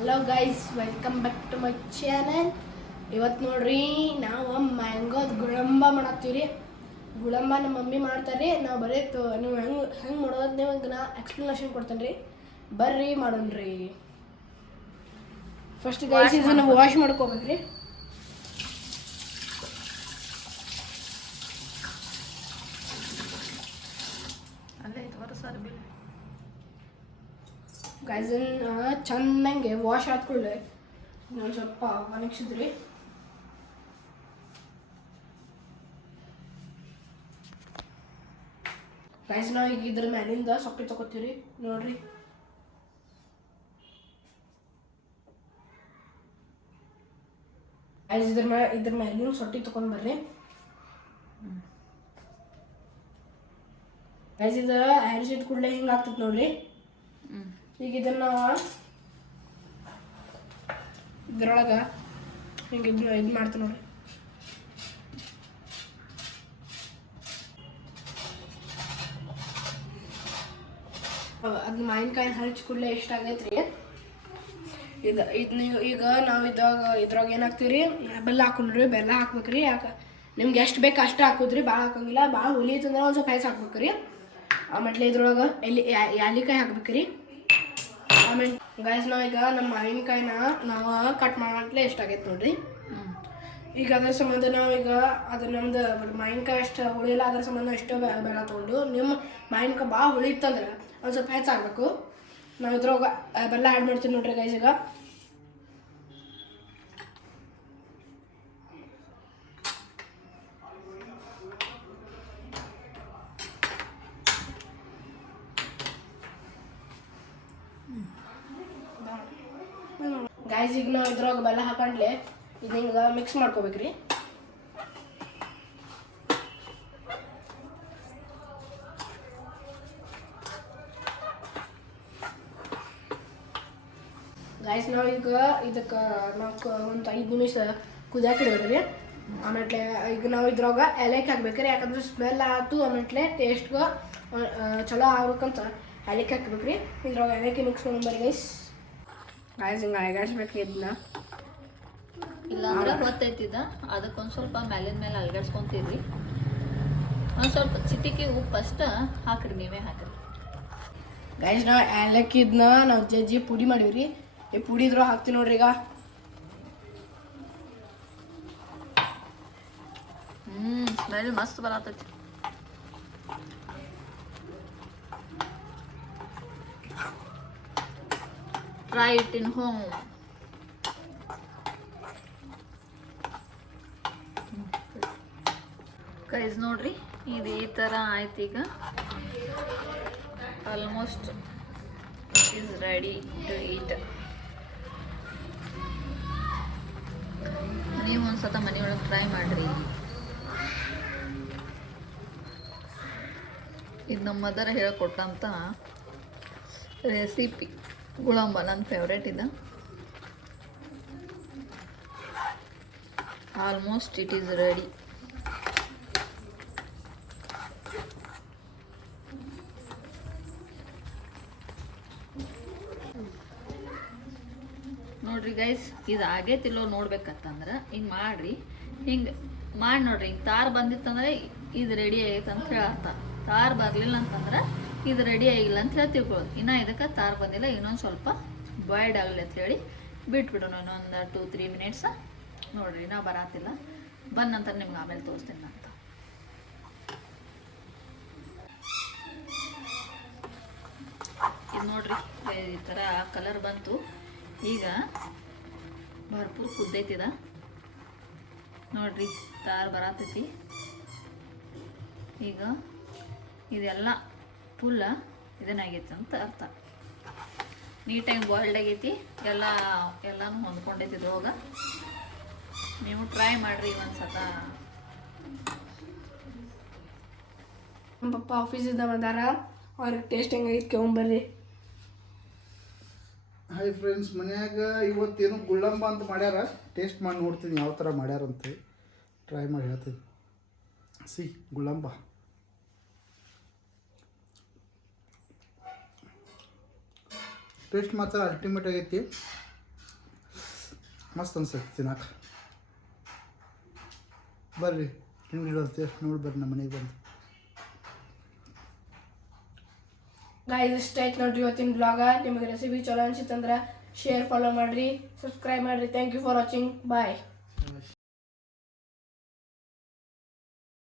Hello guys, welcome back to my channel. ಇವತ್ತು ನೋಡ್ರಿ ನಾವು ಮ್ಯಾಂಗೋದ ಗುಳಂಬ ಮಾಡತ್ತೀವಿ. ಗುಳಂಬ ನಮ್ಮ ಮಮ್ಮಿ ಮಾಡ್ತಾರೆ. ನಾವು ಬರೀ ನೀವು ಹೆಂಗೆ ಮಾಡೋದು ನಿಮಗೆ ನಾ ಎಕ್ಸ್ಪ್ಲನೇಷನ್ ಕೊಡ್ತೇನೆ ರೀ. ಬರ್ರಿ ಮಾಡೋಣ್ರಿ. ಫಸ್ಟ್ ಗೈಸ್ ಇದನ್ನು ವಾಶ್ ಮಾಡ್ಕೋಬೇಕ್ರಿ. ಗೈಸನ್ನ ಚೆನ್ನಾಗಿ ವಾಶ್ ಆದ್ಕೊಳ್ಳಿ. ನಾನು ಸ್ವಲ್ಪ ಒಣಗಿಸಿದ್ರಿ. ಗೈಸ್ ನಾವು ಈಗ ಇದ್ರ ಮ್ಯಾಲಿಂದ ಸೊಪ್ಪಿ ತಗೋತೀವಿ ನೋಡ್ರಿ. ಗೈಸ್ ಇದ್ರ ಮ್ಯಾಲಿನ ಸೊಟ್ಟಿ ತಗೊಂಡ್ ಬರ್ರಿ. ಗೈಸ್ ಇದು ಆರಿಸಿದ ಕೂಡಲೇ ಹಿಂಗೆ ಆಗ್ತದೆ ನೋಡ್ರಿ. ಈಗ ಇದನ್ನ ಇದ್ರೊಳಗೆ ಹಿಂಗೆ ಇದು ಮಾಡ್ತೀವಿ ನೋಡ್ರಿ. ಅದು ಮಾವಿನಕಾಯಿ ಹರಿಚ್ ಕೂಡಲೇ ಎಷ್ಟಾಗೈತೆ ರೀ. ಈಗ ನಾವು ಇದ್ರಾಗ ಏನು ಹಾಕ್ತೀವಿ ರೀ, ಬೆಲ್ಲ ಹಾಕೊಂಡ್ರಿ. ಬೆಲ್ಲ ಹಾಕ್ಬೇಕ್ರಿ. ಯಾಕೆ ನಿಮ್ಗೆ ಎಷ್ಟು ಬೇಕು ಅಷ್ಟು ಹಾಕೋದ್ರಿ, ಭಾಳ ಹಾಕೋಂಗಿಲ್ಲ. ಭಾಳ ಹುಲಿತಂದ್ರೆ ಒಂದು ಸ್ವಲ್ಪ ಹೆಚ್ಚು ಹಾಕ್ಬೇಕ್ರಿ. ಆಮೇಲೆ ಇದ್ರೊಳಗೆ ಯಾಲಿಕಾಯಿ ಹಾಕ್ಬೇಕ್ರಿ. ಆಮೇಲೆ ಗೈಸ್ ನಾವೀಗ ನಮ್ಮ ಮಾವಿನಕಾಯಿನ ನಾವು ಕಟ್ ಮಾಡಂತಲೇ ಎಷ್ಟಾಗೈತೆ ನೋಡ್ರಿ. ಈಗ ಅದ್ರ ಸಂಬಂಧ ನಾವೀಗ ಅದು ನಮ್ದು ಮಾವಿನಕಾಯಿ ಅಷ್ಟು ಹುಳಿಲ್ಲ, ಅದ್ರ ಸಂಬಂಧ ಎಷ್ಟೋ ಬೆಲ್ಲ ತೊಗೊಂಡು ನಿಮ್ಮ ಮಾವಿನಕಾಯಿ ಭಾಳ ಹುಳಿ ಇತ್ತಂದ್ರೆ ಒಂದು ಸ್ವಲ್ಪ ಹೆಚ್ಚಾಗಬೇಕು. ನಾವು ಇದ್ರೊಳಗೆ ಬೆಲ್ಲ ಆ್ಯಡ್ ಮಾಡ್ತೀವಿ ನೋಡ್ರಿ ಗೈಸ್. ಈಗ ಗೈಸ್ ಈಗ ನಾವು ಇದ್ರೊಳಗೆ ಬೆಲ್ಲ ಹಾಕೊಂಡ್ಲೆ ಇದು ಹಿಂಗೆ ಮಿಕ್ಸ್ ಮಾಡ್ಕೋಬೇಕ್ರಿ. ಗೈಸ್ ನಾವು ಈಗ ಇದಕ್ಕೆ ಒಂದು 5 ನಿಮಿಷ ಕುದಿಯಾಕೆ ಇಡ್ಬೇಕ್ರಿ. ಆಮೇಲೆ ಈಗ ನಾವು ಇದ್ರೊಳಗೆ ಏಲಕ್ಕಿ ಹಾಕ್ಬೇಕ್ರಿ. ಯಾಕಂದ್ರೆ ಸ್ಮೆಲ್ ಆಯ್ತು, ಆಮೇಲೆ ಟೇಸ್ಟ್ಗೆ ಚಲೋ ಆಗ್ಬೇಕಂತ ಏಲಕ್ಕಿ ಹಾಕ್ಬೇಕ್ರಿ. ಇದ್ರೊಳಗೆ ಏಲಕ್ಕಿ ಮಿಕ್ಸ್ ಮಾಡ್ಬರ್ರಿ ಗೈಸ್. ಗೈಸ್ ಹಿಂಗೆ ಅಲಗಾಡ್ಸ್ಬೇಕ್ರಿ ಇದನ್ನ. ಇಲ್ಲಾಂದ್ರೆ ಗೊತ್ತೈತಿದ ಅದಕ್ಕೊಂದು ಸ್ವಲ್ಪ ಮೇಲಿನ ಮೇಲೆ ಅಲ್ಗಾಡ್ಸ್ಕೊಂತೀರಿ. ಒಂದು ಸ್ವಲ್ಪ ಚಿಟಿಕೆ ಉಪ್ಪು ಅಷ್ಟ ಹಾಕ್ರಿ, ನೀವೇ ಹಾಕ್ರಿ. ಗೈಸ್ ನಾವು ಏಲಕ್ಕಿ ಇದನ್ನ ನಾವು ಜಜ್ಜಿ ಪುಡಿ ಮಾಡೀವ್ರಿ. ಈ ಪುಡಿ ಇದ್ರೊಳಗೆ ಹಾಕ್ತೀವಿ ನೋಡ್ರಿ. ಈಗ ಸ್ಮೆಲ್ ಮಸ್ತ್ ಬರತೈತಿ. Try it in home. Guys ನೋಡ್ರಿ, ಇದು ಈ ಥರ ಆಯ್ತು. ಈಗ almost it is ready to eat. ನೀವು ಒಂದ್ಸತ ಮನೆಯೊಳಗೆ ಟ್ರೈ ಮಾಡಿರಿ. ಇದು ನಮ್ಮ ಮದರ್ ಹೇಳ್ಕೊಟ್ಟಂಥ ರೆಸಿಪಿ ಗುಳಂಬ, ನನ್ನ ಫೇವ್ರೇಟ್ ಇದು. Almost it is ready. ನೋಡ್ರಿ ಗೈಸ್, ಇದು ಆಗೈತಿಲ್ಲೋ ನೋಡ್ಬೇಕಂತಂದ್ರೆ ಹಿಂಗೆ ಮಾಡಿರಿ. ಹಿಂಗೆ ಮಾಡಿ ನೋಡ್ರಿ. ಹಿಂಗೆ ತಾರು ಬಂದಿತ್ತಂದ್ರೆ ಇದು ರೆಡಿ ಆಗೈತೆ ಅಂತ ಹೇಳತ್ತ. ತಾರು ಬರಲಿಲ್ಲ ಅಂತಂದ್ರೆ ಇದು ರೆಡಿ ಆಗಿಲ್ಲ ಅಂತ ಹೇಳಿ ತಿಳ್ಕೊಳ್ಳೋದು. ಇನ್ನು ಇದಕ್ಕೆ ತಾರು ಬಂದಿಲ್ಲ, ಇನ್ನೊಂದು ಸ್ವಲ್ಪ ಬಾಯ್ಲ್ಡ್ ಆಗಲಿ ಅಂತ ಹೇಳಿ ಬಿಟ್ಬಿಡೋಣ. ಇನ್ನೊಂದು 2-3 ಮಿನಿಟ್ಸ. ನೋಡ್ರಿ ನಾ ಬರತ್ತಿಲ್ಲ, ಬಂದ ನಂತರ ನಿಮ್ಗೆ ಆಮೇಲೆ ತೋರಿಸ್ತೀನಿ ಅಂತ. ಇದು ನೋಡ್ರಿ ಈ ಥರ ಕಲರ್ ಬಂತು. ಈಗ ಭರ್ಪೂರ್ ಕುದ್ದೈತಿದ ನೋಡ್ರಿ, ತಾರು ಬರತೈತಿ. ಈಗ ಇದೆಲ್ಲ ಫುಲ್ಲ ಇದನ್ನಾಗೈತಿ ಅಂತ ಅರ್ಥ. ನೀಟಾಗಿ ಬಾಯ್ಲ್ಡ್ ಆಗೈತಿ. ಎಲ್ಲನೂ ಹೊಂದ್ಕೊಂಡೈತಿ ಇದ್ರೊಳಗೆ. ನೀವು ಟ್ರೈ ಮಾಡಿರಿ ಒಂದ್ಸತ. ನಮ್ಮ ಪಪ್ಪ ಆಫೀಸಿಂದ ಬಂದಾರ, ಅವ್ರಿಗೆ ಟೇಸ್ಟ್ ಹೆಂಗೈತೆ ಕೇಳ್ಬರ್ರಿ. ಹಾಯ್ ಫ್ರೆಂಡ್ಸ್, ಮನ್ಯಾಗ ಇವತ್ತೇನು ಗುಳ್ಳಂಬ ಅಂತ ಮಾಡ್ಯಾರ. ಟೇಸ್ಟ್ ಮಾಡಿ ನೋಡ್ತೀನಿ ಯಾವ ಥರ ಮಾಡ್ಯಾರಂತ. ಟ್ರೈ ಮಾಡಿ ಹೇಳ್ತೀನಿ. ಗುಳ್ಳಂಬ ಟೇಸ್ಟ್ ಮಾತ್ರ ಅಲ್ಟಿಮೇಟ್ ಆಗೈತಿ. ಮಸ್ತ್ ಅನ್ಸತ್ತೆ ತಿನ್ನಕ್ಕೆ. ಬರ್ರಿ ಹಿಂಗೆ ನೋಡಿ ಬರ್ರಿ ನಮ್ಮ ಮನೆಗೆ ಬಂದು. ಗಾಯ್ಸ್ ಇಷ್ಟ ಆಯ್ತು ನೋಡ್ರಿ ಇವತ್ತಿನ ಬ್ಲಾಗ. ನಿಮಗೆ ರೆಸಿಪಿ ಚಲೋ ಅನ್ಸಿತ್ತಂದ್ರೆ ಶೇರ್ ಫಾಲೋ ಮಾಡಿರಿ, ಸಬ್ಸ್ಕ್ರೈಬ್ ಮಾಡಿರಿ. Thank you for watching. Bye.